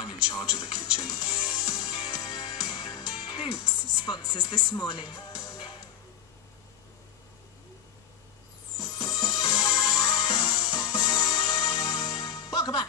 I'm in charge of the kitchen. Boots sponsors this morning. Welcome back.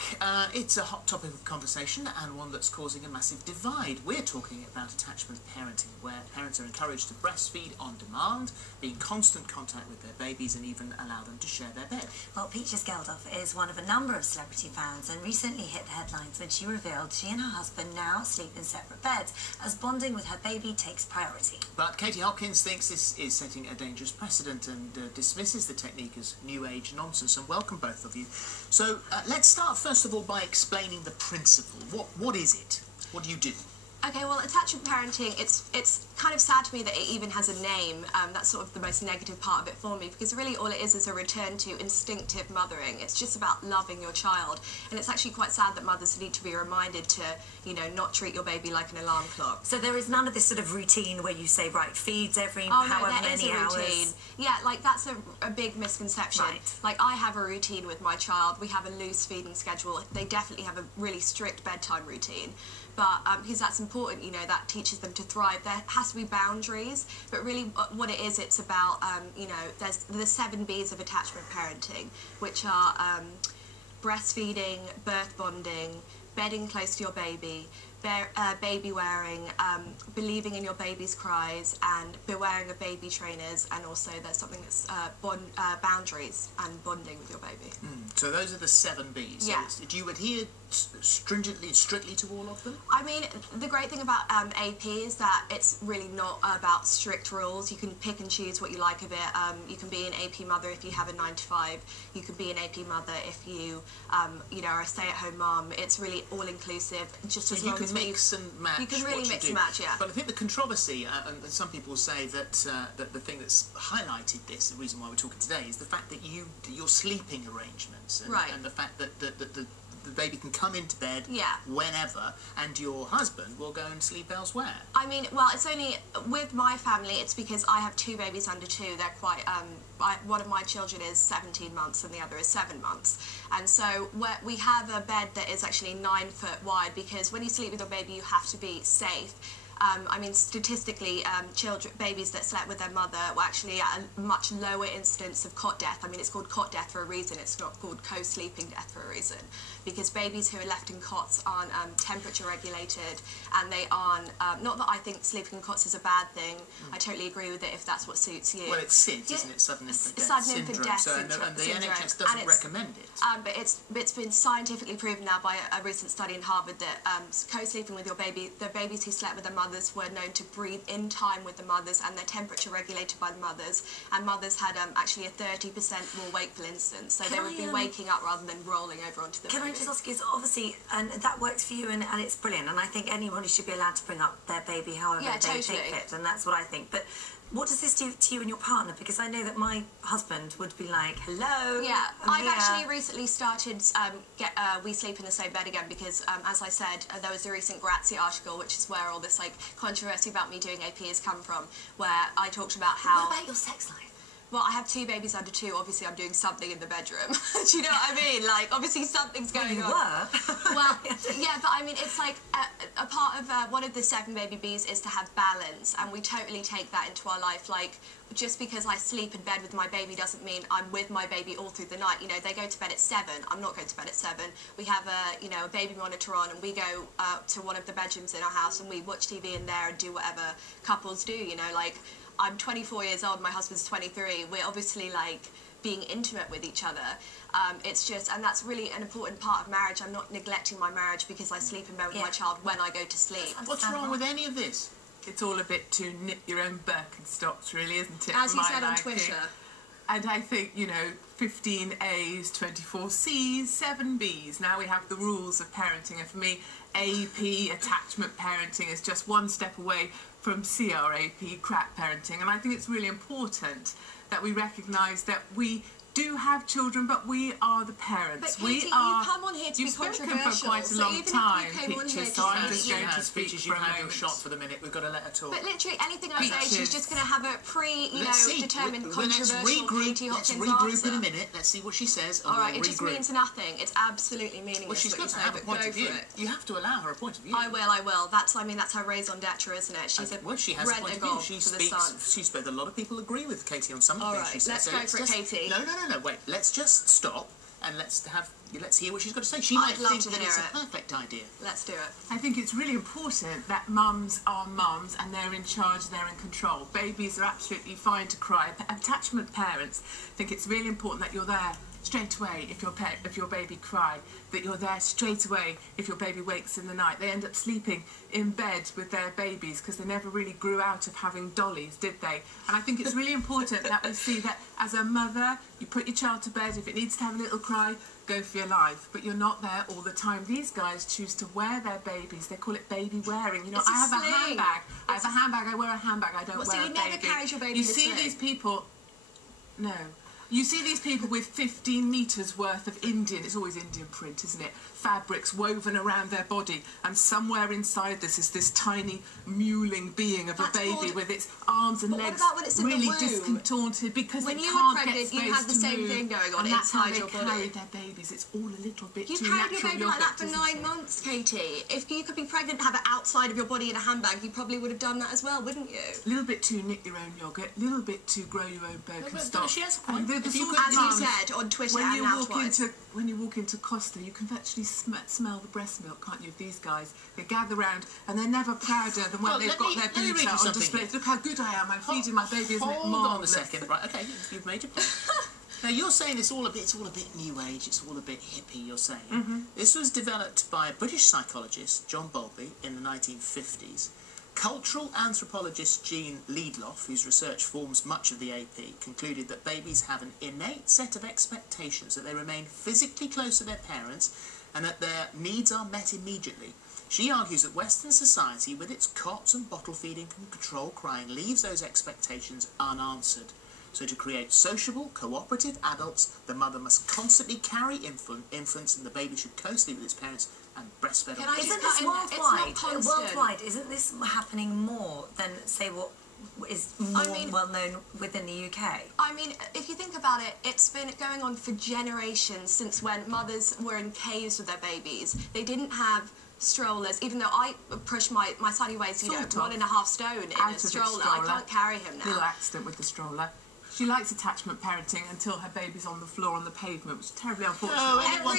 It's a hot topic of conversation and one that's causing a massive divide. We're talking about attachment parenting, where parents are encouraged to breastfeed on demand, be in constant contact with their babies and even allow them to share their bed. Well, Peaches Geldof is one of a number of celebrity fans and recently hit the headlines when she revealed she and her husband now sleep in separate beds as bonding with her baby takes priority. But Katie Hopkins thinks this is setting a dangerous precedent and dismisses the technique as new age nonsense. And welcome both of you. So let's start first of all by explaining the principle. What is it? What do you do? Okay, well, attachment parenting, it's kind of sad to me that it even has a name. That's sort of the most negative part of it for me, because really all it is a return to instinctive mothering. It's just about loving your child. And it's actually quite sad that mothers need to be reminded to, you know, not treat your baby like an alarm clock. So there is none of this sort of routine where you say, right, feeds every however many hours. Routine. Yeah, like that's a big misconception. Right. Like I have a routine with my child. We have a loose feeding schedule. They definitely have a really strict bedtime routine. But because that's important, you know, that teaches them to thrive. There has to be boundaries, but really what it is, it's about, you know, there's the 7 B's of attachment parenting, which are breastfeeding, birth bonding, bedding close to your baby, baby wearing, believing in your baby's cries, and bewaring of baby trainers, and also there's something that's boundaries and bonding with your baby. So those are the 7 B's. Yeah. So do you adhere stringently and strictly to all of them? I mean, the great thing about AP is that it's really not about strict rules. You can pick and choose what you like of it. You can be an AP mother if you have a 9 to 5. You can be an AP mother if you, you know, are a stay-at-home mum. It's really all-inclusive. Just so as long as mix and match. You can really mix and match, yeah. But I think the controversy, and some people say that that the thing that's highlighted this, the reason why we're talking today, is the fact that your sleeping arrangements, and, right. and the fact that the baby can come into bed yeah. whenever, and your husband will go and sleep elsewhere. I mean, well, it's only with my family. It's because I have 2 babies under 2. They're quite. One of my children is 17 months and the other is 7 months, and so we have a bed that is actually 9 foot wide, because when you sleep with your baby, you have to be safe. I mean, statistically, babies that slept with their mother were actually at a much lower incidence of cot death. I mean, it's called cot death for a reason. It's not called co-sleeping death for a reason. Because babies who are left in cots aren't temperature regulated, and they aren't... not that I think sleeping in cots is a bad thing. I totally agree with it if that's what suits you. Well, it's SIDS, isn't it? Sudden infant death sudden infant death syndrome. And the NHS doesn't recommend it. But it's been scientifically proven now by a recent study in Harvard that co-sleeping with your baby, the babies who slept with their mothers were known to breathe in time with the mothers, and their temperature regulated by the mothers, and mothers had actually a 30% more wakeful instance, so they would be waking up rather than rolling over onto the baby. Can I just ask you, so obviously, and that works for you, and it's brilliant, and I think anybody should be allowed to bring up their baby however they take it, and that's what I think. But what does this do to you and your partner? Because I know that my husband would be like, hello. Yeah, I've actually recently started we sleep in the same bed again, because as I said, there was a recent Grazia article, which is where all this like controversy about me doing AP has come from, where I talked about how... What about your sex life? Well, I have 2 babies under 2. Obviously, I'm doing something in the bedroom. Do you know what I mean? Like, obviously, something's going on. Well, yeah, but I mean, it's like a part of one of the 7 baby B's is to have balance, and we totally take that into our life. Like, just because I sleep in bed with my baby doesn't mean I'm with my baby all through the night. You know, they go to bed at 7. I'm not going to bed at 7. We have a baby monitor on, and we go to one of the bedrooms in our house, and we watch TV in there and do whatever couples do. You know, like. I'm 24 years old, my husband's 23. We're obviously, like, being intimate with each other. It's just, and that's really an important part of marriage. I'm not neglecting my marriage because I sleep in bed with my child when I go to sleep. What's wrong with any of this? It's all a bit too nip your own Birkenstocks, really, isn't it? As you said on Twitter. And I think, you know, 15 A's, 24 C's, 7 B's. Now we have the rules of parenting. And for me, AP, attachment parenting, is just one step away from CRAP, crap parenting. And I think it's really important that we recognise that we do have children, but we are the parents. But Katie, we are. You come on here to be controversial. For quite a long time, Peaches, so I'm just going to speak Peaches, for a you've had your moment. shot for the minute. We've got to let her talk. But literally anything I say, she's just going to have a determined Let's controversial Katie Let's Hopkins regroup answer. in a minute. Let's see what she says. All right, it just means nothing. It's absolutely meaningless. Well, she's got to have a point of view. You have to allow her a point of view. I will. That's her raison d'etre, isn't it? She's she has a point of view. She speaks. A lot of people agree with Katie on some of the things she says. All right, let's go for it, Katie. No. Wait. Let's just stop and let's hear what she's got to say. She might think that it's a perfect idea. Let's do it. I think it's really important that mums are mums and they're in charge, they're in control. Babies are absolutely fine to cry. Attachment parents think it's really important that you're there straight away if your baby cry, that you're there straight away if your baby wakes in the night. They end up sleeping in bed with their babies because they never really grew out of having dollies, did they? And I think it's really important that we see that as a mother, you put your child to bed. If it needs to have a little cry, go for your life, but you're not there all the time. These guys choose to wear their babies. They call it baby wearing. You know, I have a handbag. I wear a handbag. I don't wear a baby. So you never carried your baby? You see these people. No. You see these people with 15 metres worth of Indian, it's always Indian print, isn't it? Fabrics woven around their body, and somewhere inside this is this tiny mewling being of a baby with its arms and legs really discontorted because when it you can't were pregnant, get you had the same thing going on inside your body. Carry their babies. It's all a little bit too natural. You carried your baby like that for 9 months, Katie. If you could be pregnant and have it outside of your body in a handbag, you probably would have done that as well, wouldn't you? A little bit to knit your own yoghurt, a little bit to grow your own Birkenstock. She has a point. As you said on Twitter and now twice. When you walk into Costa, you can actually smell the breast milk, can't you, of these guys? They gather round and they're never prouder than when they've got their boobs out on display. Look how good I am, I'm feeding my baby, isn't it marvellous? Hold on a second, right, okay, you've made your point. Now, you're saying it's all a bit new age, it's all a bit hippie, you're saying. This was developed by a British psychologist, John Bowlby, in the 1950s. Cultural anthropologist Jean Liedloff, whose research forms much of the AP, concluded that babies have an innate set of expectations, that they remain physically close to their parents and that their needs are met immediately. She argues that Western society, with its cots and bottle feeding and control crying, leaves those expectations unanswered. So to create sociable, cooperative adults, the mother must constantly carry infants and the baby should co-sleep with its parents and breastfed. Isn't this worldwide? Worldwide, isn't this happening more than, say, what is more well known within the UK? I mean, if you think about it, it's been going on for generations since when mothers were in caves with their babies. They didn't have strollers, even though I push my son who weighs, 1.5 stone in a stroller. I can't carry him now. Little accident with the stroller. She likes attachment parenting until her baby's on the floor on the pavement, which is terribly unfortunate. Every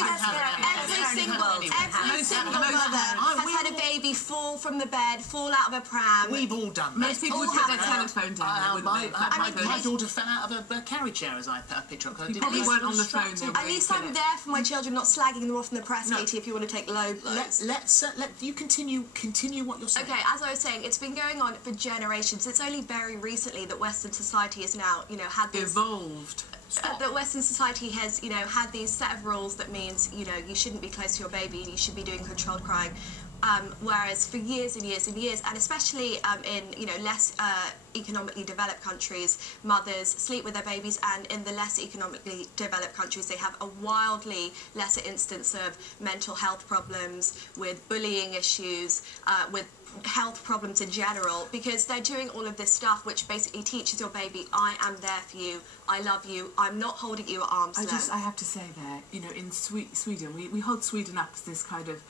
single mother has had a baby fall from the bed, fall out of a pram. We've all done that. Most people would put their telephone down. My daughter fell out of a carry chair as I picked her up. You probably weren't on the phone. At least I'm there for my children, not slagging them off in the press, Katie, if you want to take low blows. Let you continue what you're saying. Okay, as I was saying, it's been going on for generations. It's only very recently that Western society is now, had this evolved. That Western society has, had these set of rules that means, you shouldn't be close to your baby, you should be doing controlled crying. Whereas for years and years and years, and especially in less economically developed countries, mothers sleep with their babies, and in the less economically developed countries, they have a wildly lesser instance of mental health problems, with bullying issues, with health problems in general, because they're doing all of this stuff which basically teaches your baby, I am there for you, I love you, I'm not holding you at arm's length. I have to say there, in Sweden, we hold Sweden up as this kind of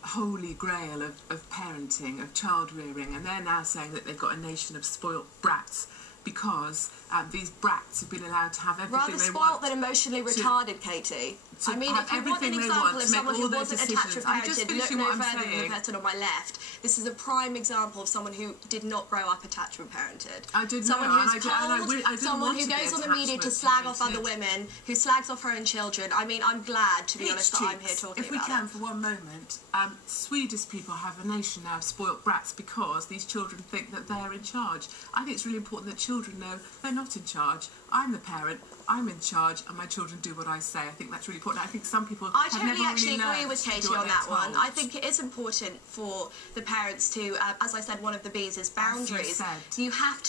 holy grail of parenting, of child rearing, and they're now saying that they've got a nation of spoilt brats because these brats have been allowed to have everything they want. Rather spoilt than emotionally retarded, Katie. I mean, if you want an example of someone who wasn't attachment parented, look no further than the person on my left. This is a prime example of someone who did not grow up attachment parented. I did someone know, who's cold, someone who goes on the media to slag off other women, who slags off her own children. I mean, I'm glad, to be honest, that I'm here talking about it. If we can, for one moment, Swedish people have a nation now of spoilt brats because these children think that they're in charge. I think it's really important that children know they're not in charge. I'm the parent, I'm in charge, and my children do what I say. I think that's really important. I think some people I have totally never actually really agree with Katie on that one. I think it is important for the parents to, as I said, one of the B's is boundaries. You have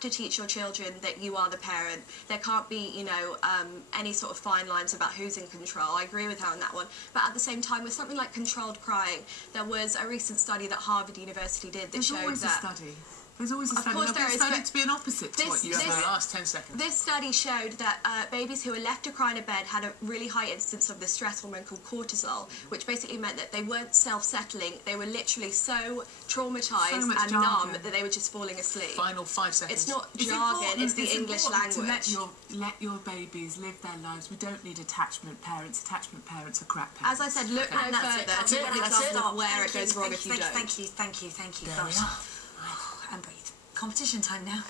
to teach your children that you are the parent. There can't be, you know, any sort of fine lines about who's in control. I agree with her on that one. But at the same time, with something like controlled crying, there was a recent study that Harvard University did that showed that. There's always a study. Of course there is, studied to be an opposite to what you have. The last 10 seconds. This study showed that babies who were left to cry in a bed had a really high instance of the stress hormone called cortisol, which basically meant that they weren't self-settling. They were literally so traumatised and numb that they were just falling asleep. Final 5 seconds. It's not jargon, it's the English language. To let your babies live their lives. We don't need attachment parents. Attachment parents are crap parents. As I said, look no further. That's an example of where it goes wrong if you don't. Thank you. There we are. And breathe. Competition time now.